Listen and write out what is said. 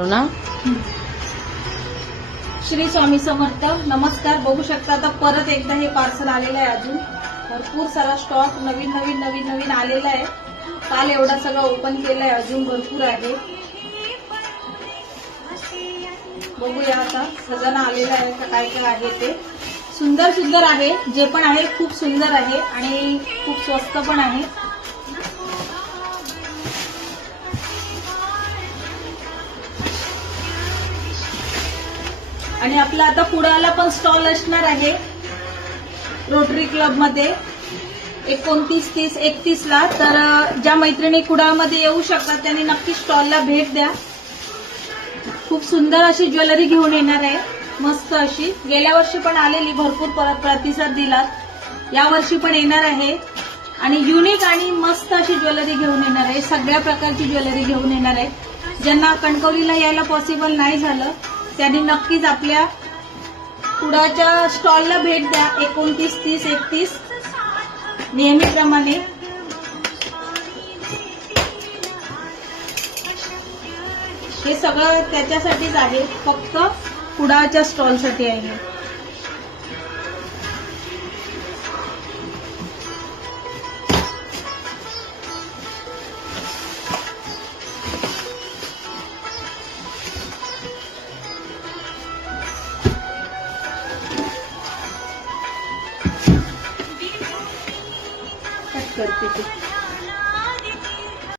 करू ना. श्री स्वामी समर्थ. नमस्कार. बघू शकता आता परत एकदा हे पार्सल आलेलं आहे. अजून भरपूर सारा स्टॉक नवीन नवीन नवीन नवीन आलेला आहे. काल एवढा सगळं ओपन केलंय, अजून भरपूर आहे. बघूया आता खजाना आलेला आहे का, काय काय आहे ते. सुंदर सुंदर आहे, जे पण आहे खूप सुंदर आहे आणि खूप स्वस्त पण आहे. आणि आपला आता कुडाळला पण स्टॉल असणार आहे रोटरी क्लब मध्ये 29, 30, 31 ला. तर ज्या मैत्रिणी कुडाळमध्ये येऊ शकतात त्यांनी नक्की स्टॉलला भेट द्या. खूप सुंदर अशी ज्वेलरी घेऊन येणार आहे, मस्त अशी. गेल्या वर्षी पण आलेली, भरपूर प्रतिसाद दिलात. या वर्षी पण येणार आहे आणि युनिक आणि मस्त अशी ज्वेलरी घेऊन येणार आहे. सगळ्या प्रकारची ज्वेलरी घेऊन येणार आहे. ज्यांना कणकवलीला यायला पॉसिबल नाही झालं त्यांनी नक्कीच आपल्या कुडाळच्या स्टॉलला भेट द्या 29, 30, 31 नेहमीप्रमाणे. हे सगळं त्याच्यासाठीच आहे, फक्त कुडाळच्या स्टॉलसाठी आहे. कट करते ते.